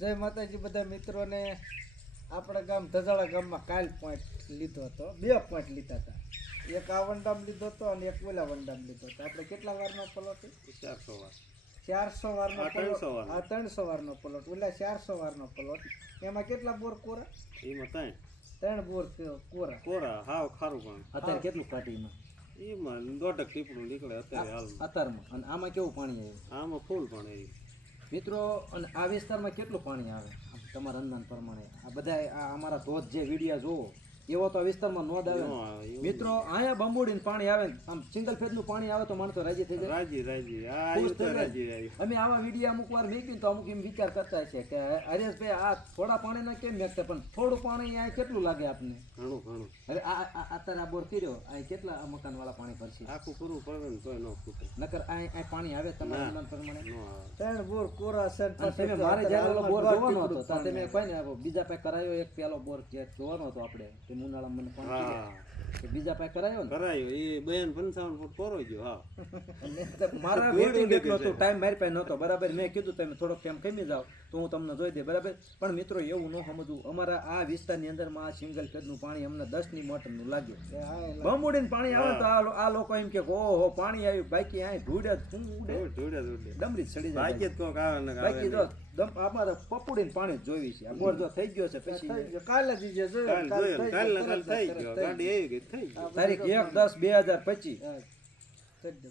જય માતાજી બધા મિત્રોને આપણા ગામ ધજાળા ગામમાં કાલ પોઈન્ટ લીધો હતો. બે પોઈન્ટ લીધા હતા. એક આ વનડામ લીધો હતો અને એક ઓલા વનડામ લીધો હતો. આપણે કેટલા વારનો પલોટ ચારસો વાર. ચારસો વારનો પ્લોટ 300 આ ત્રણસો વારનો પલોટ ઓલા ચારસો વારનો પલોટ એમાં કેટલા બોર કોરા? એમાં ત્રણ. ત્રણ બોર કોરા? કોરા હાવ ખારું પણ. અત્યારે કેટલું પાટીમાં એમાં દોઢક ટીપડું નીકળે અત્યારે હાલ અત્યારમાં. અને આમાં કેવું પાણી આવ્યું? આમાં ફૂલ પાણી એ મિત્રો, અને આ વિસ્તારમાં કેટલું પાણી આવે? તમારા અંદાજ પ્રમાણે. આ બધા આ અમારા ધોધ જે વિડીયા જોવો એવો તો આ વિસ્તારમાં નોંધ આવે ન. ને. મિત્રો અહીંયા બંબુડીને પાણી આવે આમ સિંગલ ફેઝનું પાણી આવે તો માણસો રાજી થઈ જાય. રાજી રાજી. આ ખુશ આવ્યું તો થઈ જાય. રાજી અમે આવા વીડિયો અમુક વાર મેક્યું તો અમુક એમ વિચાર કરતા છે કે હરેશભાઈ આ થોડા પાણીના કેમ મેકતા? પણ થોડું પાણી અહીંયા કેટલું લાગે આપને? ઘણું ઘણું. હવે આ આ- આ અત્યારે આ બોર કર્યો અહીં કેટલા મકાનવાળા પાણી ભરશે? આખું પૂરું પડે ને તોય ન ફૂટે નકર આ પાણી આવે તમારા પ્રમાણે? ત્રણ બોર કોરા ને તમે મારે જ્યારે બોર જોવાનો હતો તમે કોઈ ને બીજા પાસે કરાયો એક પેલો બોર જે જોવાનો હતો આપણે. કે ઉનાળામાં મને કે બીજા પાસે કરાયો ને? કરાયો. એ બેન પંચાવન ફૂટ કોરો ગયો હા. મારા વેટિંગ એટલો હતો ટાઈમ મારી પાસે નહોતો. બરાબર મેં કીધું તમે થોડોક ટાઈમ કમી જાઓ તો હું તમને જોઈ દે બરાબર પણ મિત્રો એવું ન સમજવું. અમારા આ વિસ્તારની અંદરમાં આ સિંગલ ફેઝનું પાણી અમને દસની મોટરનું લાગ્યું. બમુડીને પાણી આવે તો આ લોકો એમ કે ઓહો પાણી આવ્યું. બાકી અહીં ઢૂડે ધૂળે ડમરી ચડી સડી જાય ને બાકી જો દમ અમારે પપુડીને પાણી જ જોઈવી છે. બોર જો થઈ ગયો છે થઈ પછી ગયો. કાલે જ ઈ જે કાલ થઈ કાલ થઈ ગયો. થઈ ગાડી આવી ગઈ. થઈ તારીખ એક દસ બે હજાર પચીસ. હા, કરી દે.